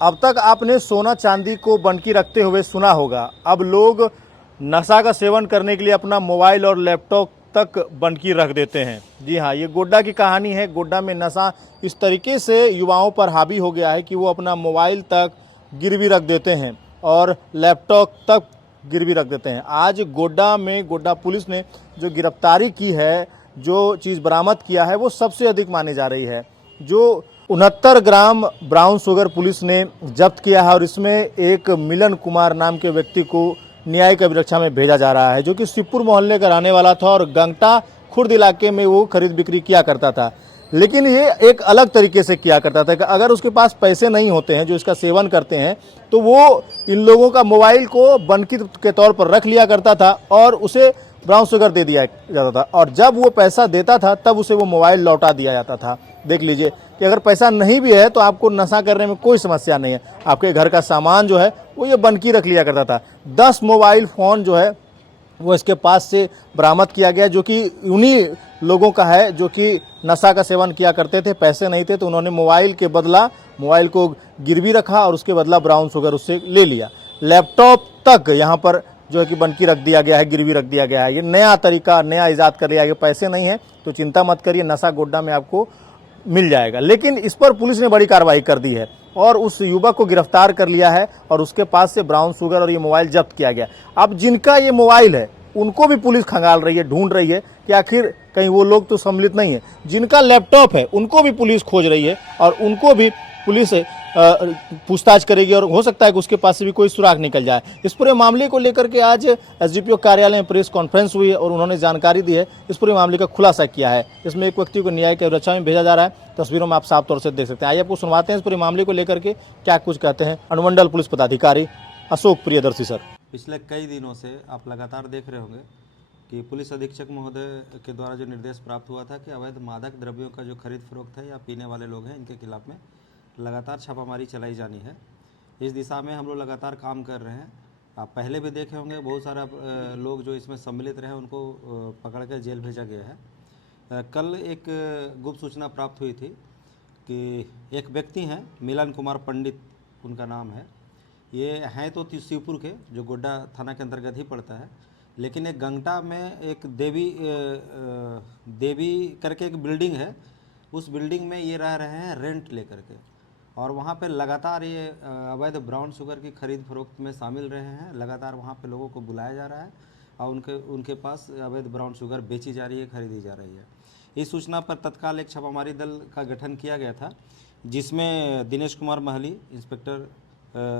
अब तक आपने सोना चांदी को बनकी रखते हुए सुना होगा, अब लोग नशा का सेवन करने के लिए अपना मोबाइल और लैपटॉप तक बनकी रख देते हैं। जी हाँ, ये गोड्डा की कहानी है। गोड्डा में नशा इस तरीके से युवाओं पर हावी हो गया है कि वो अपना मोबाइल तक गिरवी रख देते हैं और लैपटॉप तक गिरवी रख देते हैं। आज गोड्डा में गोड्डा पुलिस ने जो गिरफ्तारी की है, जो चीज़ बरामद किया है, वो सबसे अधिक मानी जा रही है। जो 69 ग्राम ब्राउन शुगर पुलिस ने जब्त किया है और इसमें एक मिलन कुमार नाम के व्यक्ति को न्यायिक अभिरक्षा में भेजा जा रहा है, जो कि शिवपुर मोहल्ले का रहने वाला था और गंगटा खुर्द इलाके में वो खरीद बिक्री किया करता था। लेकिन ये एक अलग तरीके से किया करता था कि अगर उसके पास पैसे नहीं होते हैं जो इसका सेवन करते हैं, तो वो इन लोगों का मोबाइल को बनकी के तौर पर रख लिया करता था और उसे ब्राउन शुगर दे दिया जाता था, और जब वो पैसा देता था तब उसे वो मोबाइल लौटा दिया जाता था। देख लीजिए कि अगर पैसा नहीं भी है तो आपको नशा करने में कोई समस्या नहीं है, आपके घर का सामान जो है वो ये बनकी रख लिया करता था। 10 मोबाइल फ़ोन जो है वो इसके पास से बरामद किया गया, जो कि उन्हीं लोगों का है जो कि नशा का सेवन किया करते थे। पैसे नहीं थे तो उन्होंने मोबाइल के बदला मोबाइल को गिरवी रखा और उसके बदला ब्राउन शुगर उससे ले लिया। लैपटॉप तक यहाँ पर जो है कि बनकी रख दिया गया है, गिरवी रख दिया गया है। ये नया तरीका, नया ईजाद कर लिया। पैसे नहीं है तो चिंता मत करिए, नशा गोड्डा में आपको मिल जाएगा। लेकिन इस पर पुलिस ने बड़ी कार्रवाई कर दी है और उस युवक को गिरफ्तार कर लिया है और उसके पास से ब्राउन शुगर और ये मोबाइल जब्त किया गया। अब जिनका ये मोबाइल है उनको भी पुलिस खंगाल रही है, ढूंढ रही है कि आखिर कहीं वो लोग तो सम्मिलित नहीं है। जिनका लैपटॉप है उनको भी पुलिस खोज रही है और उनको भी पुलिस पूछताछ करेगी और हो सकता है कि उसके पास से भी कोई सुराग निकल जाए। इस पूरे मामले को लेकर के आज एसडीपीओ कार्यालय में प्रेस कॉन्फ्रेंस हुई है और उन्होंने जानकारी दी है, इस पूरे मामले का खुलासा किया है। इसमें एक व्यक्ति को न्यायिक अभिरक्षा में भेजा जा रहा है, तस्वीरों में आप साफ तौर से देख सकते हैं। आइए आपको सुनवाते हैं इस पूरे मामले को लेकर के क्या कुछ कहते हैं अनुमंडल पुलिस पदाधिकारी अशोक प्रियदर्शी सर। पिछले कई दिनों से आप लगातार देख रहे होंगे कि पुलिस अधीक्षक महोदय के द्वारा जो निर्देश प्राप्त हुआ था कि अवैध मादक द्रव्यों का जो खरीद फरोख्त है या पीने वाले लोग हैं, इनके खिलाफ में लगातार छापामारी चलाई जानी है। इस दिशा में हम लोग लगातार काम कर रहे हैं। आप पहले भी देखे होंगे बहुत सारा लोग जो इसमें सम्मिलित रहे उनको पकड़ कर जेल भेजा गया है। कल एक गुप्त सूचना प्राप्त हुई थी कि एक व्यक्ति हैं मिलन कुमार पंडित उनका नाम है। ये हैं तो शिवपुर के, जो गोड्डा थाना के अंतर्गत ही पड़ता है, लेकिन एक गंगटा में एक देवी करके एक बिल्डिंग है, उस बिल्डिंग में ये रह रहे हैं रेंट लेकर के, और वहाँ पे लगातार ये अवैध ब्राउन शुगर की खरीद फरोख्त में शामिल रहे हैं। लगातार वहाँ पे लोगों को बुलाया जा रहा है और उनके पास अवैध ब्राउन शुगर बेची जा रही है, खरीदी जा रही है। इस सूचना पर तत्काल एक छापामारी दल का गठन किया गया था, जिसमें दिनेश कुमार महली इंस्पेक्टर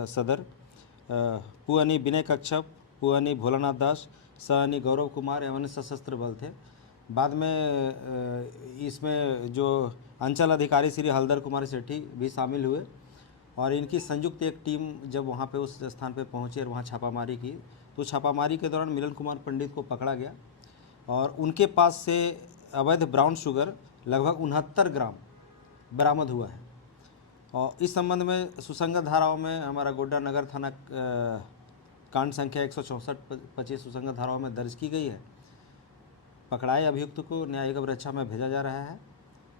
सदर, पुअनी विनय कच्छप, पुअनी भोलानाथ दास, सहनी गौरव कुमार एवं सशस्त्र बल थे। बाद में इसमें जो अंचल अधिकारी श्री हलदर कुमार सेठी भी शामिल हुए और इनकी संयुक्त एक टीम जब वहाँ पे उस स्थान पे पहुँची और वहाँ छापामारी की, तो छापामारी के दौरान मिलन कुमार पंडित को पकड़ा गया और उनके पास से अवैध ब्राउन शुगर लगभग 69 ग्राम बरामद हुआ है। और इस संबंध में सुसंगत धाराओं में हमारा गोड्डा नगर थाना कांड संख्या 164-25 सुसंगत धाराओं में दर्ज की गई है। पकड़ाए अभियुक्त को न्यायिक अभिरक्षा में भेजा जा रहा है।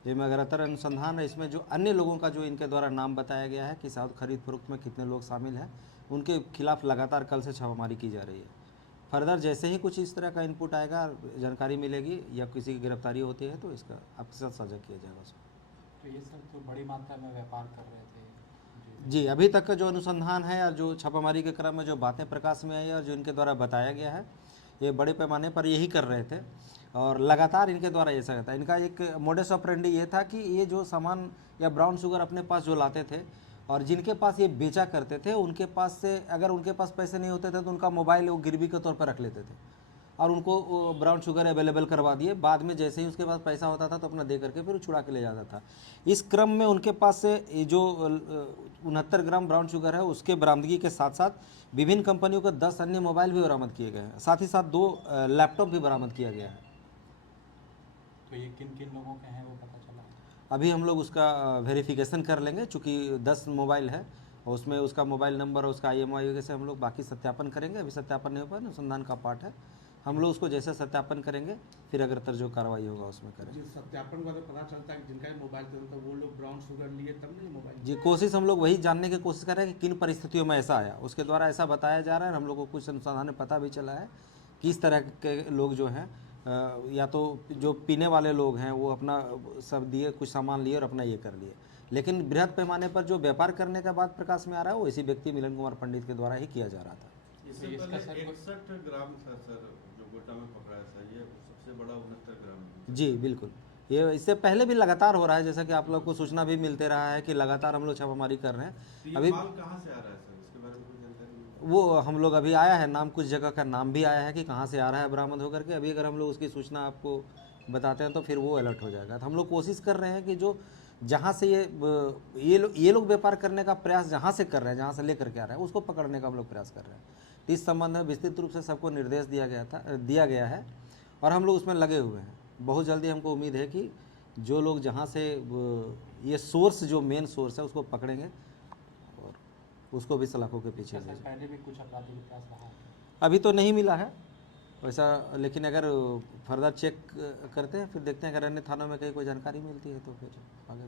जिसमें अग्रतर अनुसंधान है, इसमें जो अन्य लोगों का जो इनके द्वारा नाम बताया गया है कि साथ खरीद फरोख्त में कितने लोग शामिल हैं, उनके खिलाफ लगातार कल से छापामारी की जा रही है। फर्दर जैसे ही कुछ इस तरह का इनपुट आएगा, जानकारी मिलेगी या किसी की गिरफ्तारी होती है तो इसका आपके साथ साझा किया जाएगा उसको। तो ये सर तो बड़ी मात्रा में व्यापार कर रहे थे जी, अभी तक का जो अनुसंधान है और जो छापामारी के क्रम में जो बातें प्रकाश में आई और जो इनके द्वारा बताया गया है, ये बड़े पैमाने पर यही कर रहे थे और लगातार इनके द्वारा ऐसा रहता है। इनका एक मोडस ऑपरेंडी ये था कि ये जो सामान या ब्राउन शुगर अपने पास जो लाते थे और जिनके पास ये बेचा करते थे, उनके पास से अगर उनके पास पैसे नहीं होते थे तो उनका मोबाइल वो गिरवी के तौर पर रख लेते थे और उनको ब्राउन शुगर अवेलेबल करवा दिए। बाद में जैसे ही उसके पास पैसा होता था तो अपना दे करके फिर छुड़ा के ले जाता था। इस क्रम में उनके पास से जो 69 ग्राम ब्राउन शुगर है उसके बरामदगी के साथ साथ विभिन्न कंपनियों के 10 अन्य मोबाइल भी बरामद किए गए हैं। साथ ही साथ 2 लैपटॉप भी बरामद किया गया है। तो ये किन किन लोगों के हैं वो पता चला? अभी हम लोग उसका वेरिफिकेशन कर लेंगे, चूँकि 10 मोबाइल है और उसमें उसका मोबाइल नंबर और उसका IMEI वगैरह से हम लोग बाकी सत्यापन करेंगे। अभी सत्यापन नहीं हो पाया, अनुसंधान का पार्ट है, हम लोग उसको जैसे सत्यापन करेंगे फिर अगर जो कार्रवाई होगा उसमें करेंगे। जी, सत्यापन का तो पता चलता है कि जिनका ये मोबाइल था तो वो लोग ब्राउन शुगर लिए तब नहीं मोबाइल। जी, कोशिश हम लोग वही जानने की कोशिश कर रहे हैं कि किन परिस्थितियों में ऐसा आया, उसके द्वारा ऐसा बताया जा रहा है। हम लोग को कुछ अनुसंधान में पता भी चला है कि इस तरह के लोग जो हैं या तो जो पीने वाले लोग हैं वो अपना सब दिए, कुछ सामान लिए और अपना ये कर लिए, लेकिन बृहद पैमाने पर जो व्यापार करने का बात प्रकाश में आ रहा है वो इसी व्यक्ति मिलन कुमार पंडित के द्वारा ही किया जा रहा था। इससे तो इसका पहले सर 61 ग्राम था सर जो गोटा में पकड़ा है सर, ये सबसे बड़ा 69 ग्राम है। जी बिल्कुल, ये इससे पहले भी लगातार हो रहा है, जैसा कि आप लोग को सूचना भी मिलते रहा है कि लगातार हम लोग छापामारी कर रहे तो हैं। ये अभी माल कहाँ से आ रहा है सर, इसके बारे में कोई जानकारी नहीं है? वो हम लोग अभी आया है नाम, कुछ जगह का नाम भी आया है कि कहाँ से आ रहा है बरामद होकर के। अभी अगर हम लोग उसकी सूचना आपको बताते हैं तो फिर वो अलर्ट हो जाएगा। तो हम लोग कोशिश कर रहे हैं कि जो जहाँ से ये लोग व्यापार करने का प्रयास जहाँ से कर रहे हैं, जहाँ से लेकर के आ रहे हैं, उसको पकड़ने का हम लोग प्रयास कर रहे हैं। तो इस संबंध में विस्तृत रूप से सबको निर्देश दिया गया है और हम लोग उसमें लगे हुए हैं। बहुत जल्दी हमको उम्मीद है कि जो लोग जहाँ से ये सोर्स, जो मेन सोर्स है, उसको पकड़ेंगे और उसको भी सलाखों के पीछे सर ले जाएंगे। पहले भी कुछ आपराधिक प्रयास रहा है? अभी तो नहीं मिला है वैसा, लेकिन अगर फर्दर चेक करते हैं फिर देखते हैं, अगर अन्य थानों में कहीं कोई जानकारी मिलती है तो फिर आगे